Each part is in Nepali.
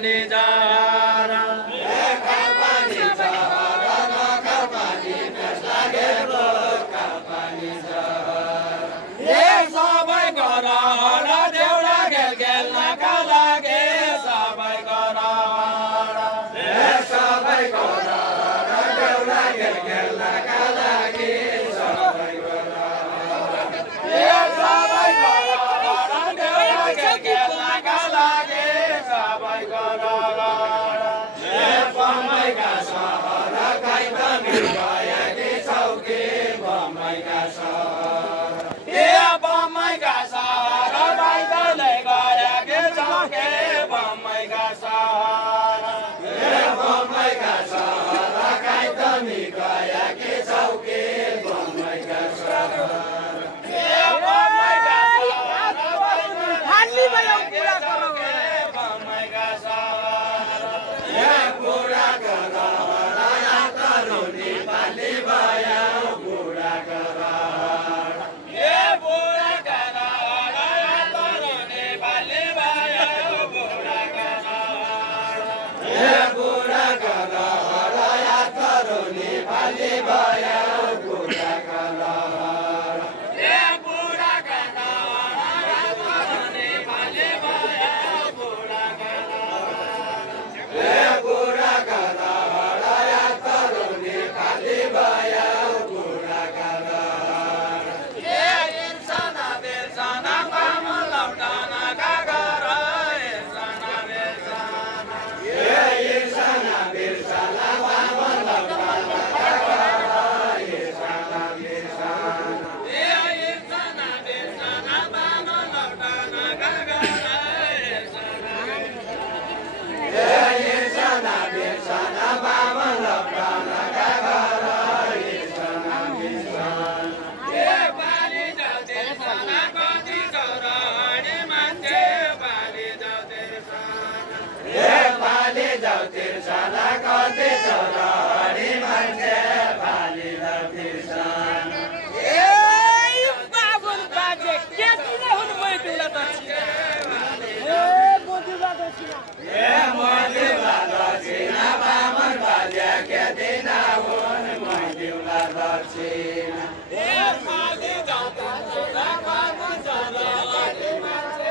पानी जहर सबै गरहर देउडा खेल खेल्नका लागि सबै गरहर सबै गरहर देउडा खेल खेल्नका लागि सबै गरहर सबै गरहर देउडा खेल खेल्नका लागि सबै गरहर बम्बईका सहर खैतमी गएकी चौकी बम्बईका सहर बम्बईका सहर बाइदले गएकी चौकी बम्बईका सहर बम्बईका सहर खैतमी गएकी चौकी बम्बईका सहर बम्बईका सहर बम्बईका सहर बुढा गरहर यात्रु नेपाली भयो बुढा गरहर बुढा गरहर यात्रु नेपाली भयो बुढा गरहर बुढा गरहर यात्रु नेपाली भयो बुढा गरहर बुढा गरहर यात्रु नेपाली भयो बुढा गरहर बुढा गरहर यात्रु नेपाली भयो बुढा गरहर इर्सना बिर्सना बामन लौटानका घर इर्सना बिर्सना इर्सना बिर्सना बामन लौटानका घर इर्सना बिर्सना इर्सना बिर्सना बामन लौटानका घर इर्सना बिर्सना बामन लौटानका घर इर्सना बिर्सना पाली जाऊ तिर्सना कति चौराडी मान्छे पाली जाऊ तिर्सना पाली जाऊ तिर्सना कति चौराडी मान्छे पाली जाऊ तिर्सना बाबुल बाजे के किन हुनु भयो तिमीलाई मदिउला दक्षिणा बामन बाजे के दिन हुन् मदिउला दक्षिणा पाली जाऊ तिर्सना कति चौराडी मान्छे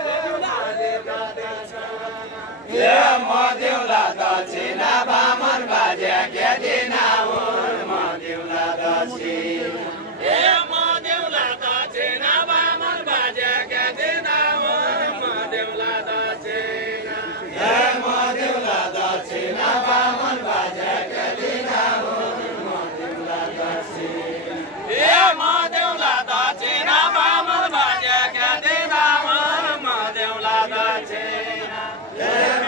मदिउला दक्षिणा बामन बाजे के दिन हुन् मदिउला दक्षिणा मदिउला दक्षिणा बामन बाजे के दिन हुन् मदिउला दक्षिणा मदिउला दक्षिणा बामन बाजे के दिन हुन् मदिउला दक्षिणा मदिउला दक्षिणा बामन बाजे के दिन हुन् मदिउला दक्षिणा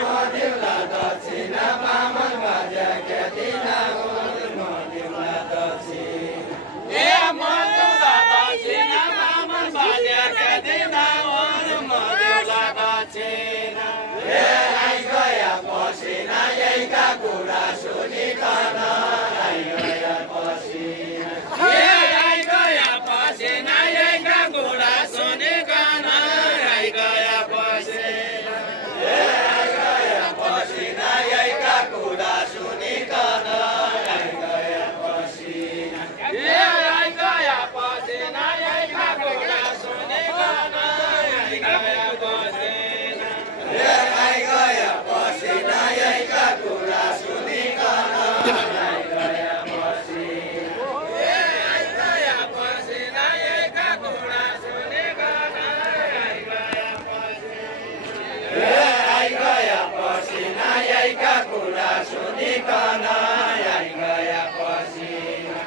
मदिउला दक्षिणा बामन बाजे के दिन हुन् मदिउला दक्षिणा मदिउला दक्षिणा बामन बाजे के दिन हुन् मदिउला दक्षिणा आई गया पसिना यहीका कुरा सुनिकन आई गया पसिना आई गया पसिना यहीका कुरा सुनिकन आई गया पसिना आई गया पसिना यहीका कुरा सुनिकन आई गया पसिना आई गया पसिना यहीका कुरा सुनिकन आई गया पसिना आई गया पसिना यहीका कुरा सुनिकन आई गया पसिना आई गया पसिना यहीका कुरा सुनिकन आई गया पसिना आई गया पसिना यहीका कुरा सुनिकन आई गया पसिना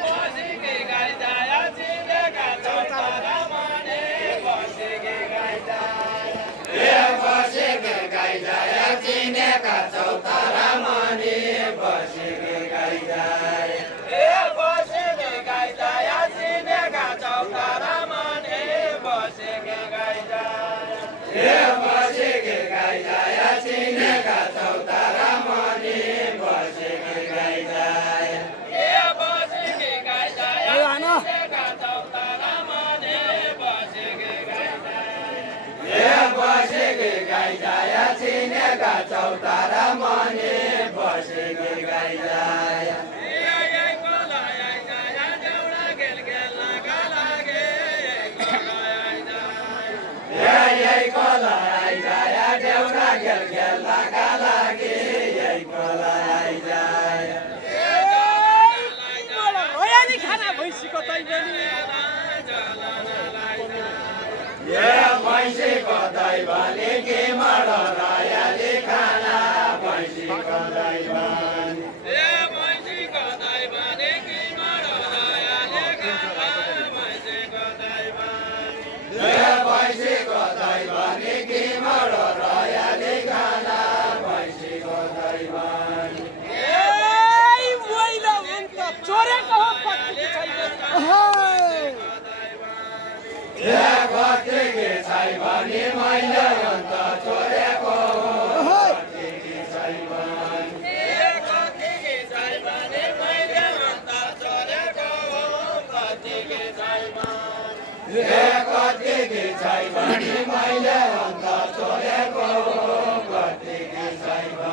बसेकी गाई जाया चिनेका चौतारा मने बसेकी गाई जाया बसेकी गाई जाया चिनेका चौतारा मने बसेकी गाई जाया बसेकी गाई जाया चिनेका चौतारा मने बसेकी गाई जाया बसेकी गाई जाया चिनेका चौतारा मने बसेकी गाई जाया बसेकी गाई जाया चिनेका चौतारा मने बसेकी गाई जाया बसेकी गाई आइजाय छिनेका चौतारा मने बसेकी गाई जाय यही कोला आइजाय देउरा गेल गेल लागा लागे यही कोला आइजाय रोयाली खाना भैँसीको तैबनी ये भैँसीको तैबनी के मर रोयाली खाना भैँसीको तैबनी ये भैँसीको तैबनी के मर रोयाली खाना भैँसीको तैबनी ये भैँसीको तैबनी के मर रोयाली खाना भैँसीको तैबनी चोरेको हो कति छैन भने मैले अन्त चोरेको हो कति छैन भने मैले अन्त चोरेको हो कति छैन कति छैन भने मैले अन्त चोरेको हो कति छैन